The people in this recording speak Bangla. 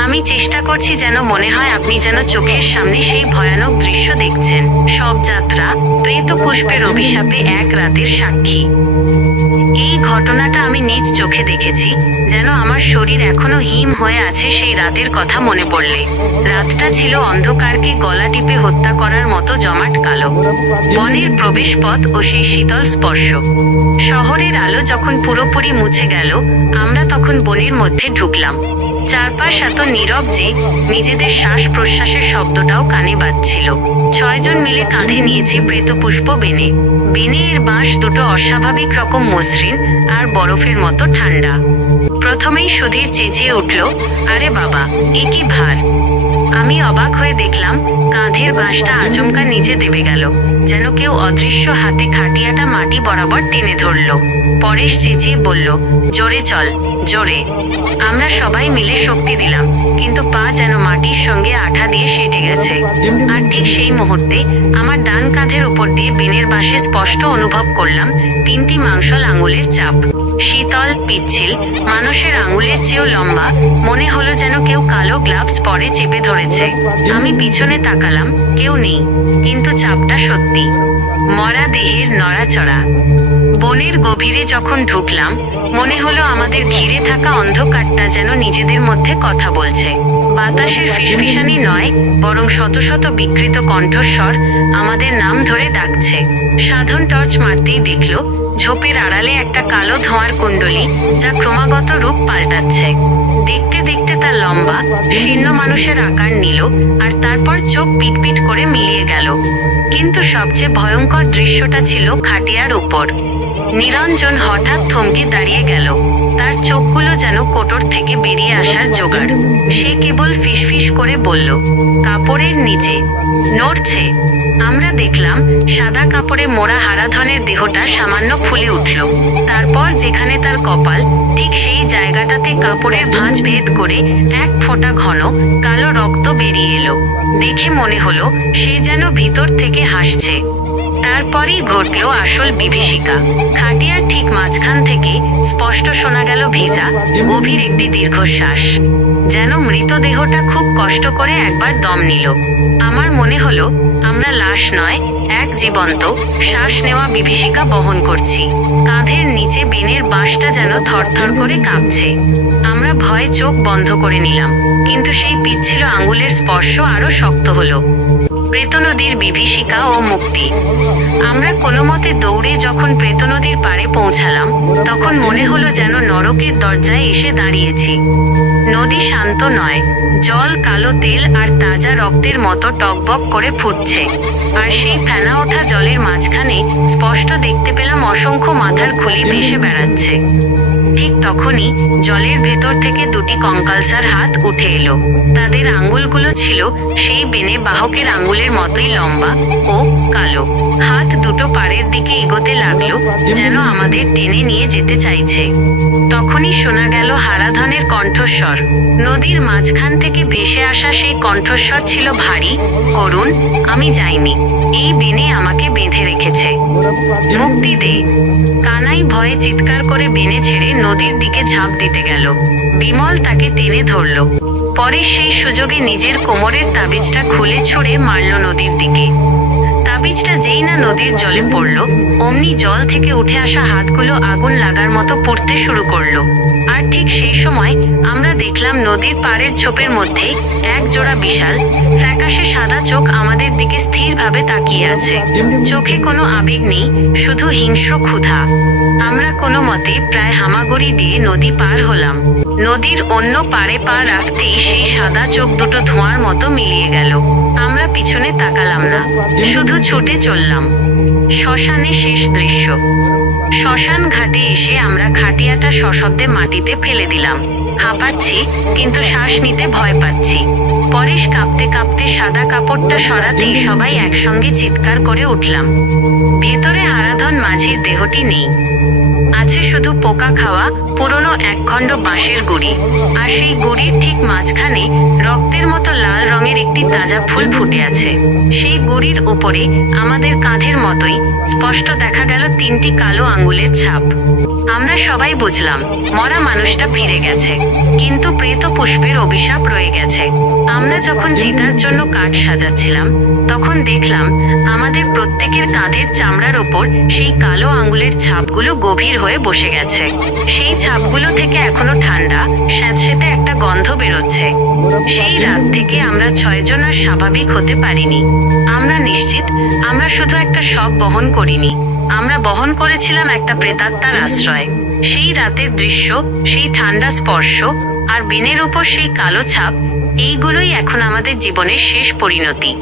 আমি চেষ্টা করছি যেন মনে হয় আপনি যেন চোখের সামনে সেই ভয়ানক দৃশ্য দেখছেন। সব যাত্রা, প্রেত পুষ্পের অভিশাপে এক রাতের সাক্ষী। এই ঘটনাটা আমি নিজ চোখে দেখেছি, যেন আমার শরীর এখনও হিম হয়ে আছে সেই রাতের কথা মনে পড়লে। রাতটা ছিল অন্ধকারকে গলা টিপে হত্যা করার মতো জমাট কালো। বনের প্রবেশপথ ও সেই শীতল স্পর্শ। শহরের আলো যখন পুরোপুরি মুছে গেল, আমরা তখন বনের মধ্যে ঢুকলাম। চারপাশ এত নীরব যে নিজেদের শ্বাস প্রশ্বাসের শব্দটাও কানে বাজছিল। ছয়জন মিলে কাঁধে নিয়েছি প্রেতপুষ্প বেনে বেনে এর বাঁশ দুটো অস্বাভাবিক রকম মসৃণ আর বরফের মতো ঠান্ডা। প্রথমেই সুধীর চেঁচিয়ে উঠল, আরে বাবা, এ কি ভার? আমি অবাক হয়ে দেখলাম, কাঁধের বাঁশটা আচমকা নিচে দেবে গেল, যেন কেউ অদৃশ্য হাতে খাটিয়াটা মাটি বরাবর টেনে ধরলো। পরেশ চেঁচিয়ে বলল, জোরে চল, জোরে। আমরা সবাই মিলে শক্তি দিলাম, কিন্তু পা যেন মাটির সঙ্গে আঠা দিয়ে সেটে গেছে। আর ঠিক সেই মুহূর্তে আমার ডান কাঁধের উপর দিয়ে বেনের বাঁশে স্পষ্ট অনুভব করলাম তিনটি মাংসল আঙুলের চাপ। শীতল, পিচ্ছিল, মানুষের আঙুলের চেয়েও লম্বা, মনে হলো যেন কেউ কালো গ্লাভস পরে চেপে ধরেছে। আমি পিছনে তাকালাম, কেউ নেই, কিন্তু চাপটা সত্যি। মরা দেহের নড়াচড়া। বনের গভীরে যখন ঢুকলাম, মনে হলো আমাদের ঘিরে থাকা অন্ধকারটা যেন নিজেদের মধ্যে কথা বলছে। বাতাসের ফিসফিসানি নয়, বরং শত শত বিকৃত কণ্ঠস্বর আমাদের নাম ধরে ডাকছে। সাধন টর্চ মারতেই দেখল ঝোপের আড়ালে একটা কালো ধোঁয়ার কুণ্ডলি যা ক্রমাগত রূপ পাল্টাচ্ছে। দেখতে দেখতে তার লম্বা, শীর্ণ মানুষের আকার নিল আর তারপর চোখ পিটপিট করে মিলিয়ে গেল। কিন্তু সবচেয়ে ভয়ঙ্কর দৃশ্যটা ছিল খাটিয়ার উপর। নিরঞ্জন হঠাৎ থমকে দাঁড়িয়ে গেল। তার চোখগুলো যেন কোটর থেকে বেরিয়ে আসার জোগাড়। সে কেবল ফিসফিস করে বলল, কাপড়ের নিচে, নড়ছে। আমরা দেখলাম সাদা কাপড়ে মোড়া হারাধনের দেহটা সামান্য ফুলে উঠল। তারপর যেখানে তার কপাল, ঠিক সেই জায়গাটাতে কাপড়ের ভাঁজ ভেদ করে এক ফোঁটা ঘন কালো রক্ত বেরিয়ে এলো। দেখে মনে হলো সে যেন ভিতর থেকে হাসছে। তারপরেই ঘটল আসল বিভীষিকা। খাটিয়ার ঠিক মাঝখান থেকে স্পষ্ট শোনা গেল ভেজা, গভীর একটি দীর্ঘশ্বাস, যেন মৃতদেহটা খুব কষ্ট করে একবার দম নিল। আমার মনে হলো, আমরা লাশ নয়, এক জীবন্ত, শ্বাস নেওয়া বিভীষিকা বহন করছি। কাঁধের নিচে বেনের বাঁশটা যেন থরথর করে কাঁপছে। আমরা ভয়ে চোখ বন্ধ করে নিলাম, কিন্তু সেই পিচ্ছিল আঙুলের স্পর্শ আরও শক্ত হলো। প্রেত নদীর বিভীষিকা ও মুক্তি। আমরা কোনো মতে দৌড়ে যখন প্রেত নদীর পাড়ে পৌঁছালাম, তখন মনে হলো যেন নরকের দরজায় এসে দাঁড়িয়েছি। নদী শান্ত নয়, জল, কালো তেল আর তাজা রক্তের মতো টকবক করে ফুটছে। আর সেই ফেনা ওঠা জলের মাঝখানে স্পষ্ট দেখতে পেলাম অসংখ্য মাথার খুলি ভেসে বেড়াচ্ছে। ঠিক তখনই জলের ভেতর থেকে দুটি কঙ্কালসার হাত উঠে এলো। তাদের আঙ্গুলগুলো ছিল সেই বেনে বাহকের আঙ্গুলের মতোই লম্বা ও কালো। হাত দুটো পাড়ের দিকে এগোতে লাগল যেন আমাদের টেনে নিয়ে যেতে চাইছে। তখনই শোনা গেল হারাধনের কণ্ঠস্বর। নদীর মাঝখান থেকে ভেসে আসা সেই কণ্ঠস্বর ছিল ভারী, করুণ, আমি যাইনি। এই বেনে আমাকে বেঁধে রেখেছে। মুক্তি দে। কানাই ভয়ে চিৎকার করে বেনে ছেড়ে নদীর দিকে ঝাঁপ দিতে গেল। বিমল তাকে টেনে ধরল। পরে সেই সুযোগে নিজের কোমরের তাবিজটা খুলে ছুঁড়ে মারল নদীর দিকে। তাবিজটা যেই না নদীর জলে পড়ল, অমনি জল থেকে উঠে আসা হাতগুলো আগুন লাগার মতো পুড়তে শুরু করল। আর ঠিক সেই সময় আমরা দেখলাম নদীর পাড়ের ছোপের মধ্যে এক জোড়া বিশাল, ফ্যাকাশে সাদা চোখ আমাদের দিকে স্থিরভাবে তাকিয়ে আছে। চোখে কোনো আবেগ নেই, শুধু হিংস্র ক্ষুধা। আমরা কোনো মতে প্রায় হামাগুড়ি দিয়ে নদী পার হলাম। নদীর অন্য পারে পা রাখতেই সেই সাদা চোখ দুটো ধোঁয়ার মতো মিলিয়ে গেল। আমরা পিছনে তাকালাম না। শুধু ছুটে চললাম। শ্মশানে শেষ দৃশ্য। শ্মশান ঘাটে এসে আমরা খাটিয়াটা সশব্দে মাটিতে ফেলে দিলাম। হাঁপাচ্ছি, কিন্তু শ্বাস নিতে ভয় পাচ্ছি। পরেশ কাঁপতে কাঁপতে সাদা কাপড়টা সরাতেই সবাই একসঙ্গে চিৎকার করে উঠলাম। ভেতরে আরাধন মাঝির দেহটি নেই। আছে শুধু পোকা খাওয়া, পুরনো একখণ্ড বাঁশের গুড়ি। আর সেই গুড়ির ঠিক মাঝখানে রক্তের মতো লাল রঙের একটি তাজা ফুল ফুটে আছে। সেই গুড়ির উপরে আমাদের কাঁধের মতোই স্পষ্ট দেখা গেল তিনটি কালো আঙ্গুলের ছাপ। আমরা সবাই বুঝলাম, মরা মানুষটা ফিরে গেছে। কিন্তু প্রেত পুষ্পের অভিশাপ রয়ে গেছে। আমরা যখন চিতার জন্য কাঠ সাজাচ্ছিলাম, তখন দেখলাম আমাদের চামড়ার ওপর সেই কালো আঙ্গুলের ছাপগুলো গভীর হয়ে বসে গেছে। সেই ছাপগুলো থেকে এখনও ঠান্ডা, স্যাঁতসেঁতে একটা গন্ধ বেরোচ্ছে। সেই রাত থেকে আমরা ছয়জন আর স্বাভাবিক হতে পারিনি। আমরা নিশ্চিত, আমরা শুধু একটা শব বহন করিনি। আমরা বহন করেছিলাম একটা প্রেতাত্মার আশ্রয়। সেই রাতের দৃশ্য, সেই ঠান্ডা স্পর্শ আর বেনের উপর সেই কালো ছাপ, এইগুলোই এখন আমাদের জীবনের শেষ পরিণতি।